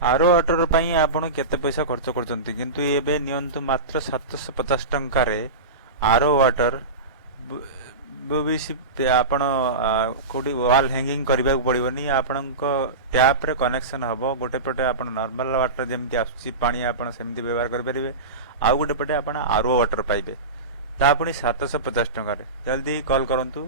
आरो वाटर ପାଇଁ ଆପଣ କେତେ ପଇସା ଖର୍ଚ୍ଚ କରୁଛନ୍ତି କିନ୍ତୁ ଏବେ ନିଅନ୍ତୁ ମାତ୍ର 750 ଟଙ୍କାରେ ଆରୋ ୱାଟର ଆପଣ କୋଉଠି ୱାଲ୍ ହ୍ୟାଙ୍ଗିଂ କରିବାକୁ ପଡିବନି ଆପଣଙ୍କ ଟ୍ୟାପ ରେ କନେକ୍ସନ ହବ ଗୋଟେ ପଟେ ଆପଣ ନର୍ମାଲ ୱାଟର ଯେମିତି ଆସୁଛି ପାଣି ଆପଣ ସେମିତି ବ୍ୟବହାର କରିପାରିବେ ଆଉ ଗୋଟେ ପଟେ ଆପଣ ଆରୋ ୱାଟର ପାଇବେ ତା ପୁଣି 750 ଟଙ୍କାରେ ଜଲ୍ଦି କଲ୍ କରନ୍ତୁ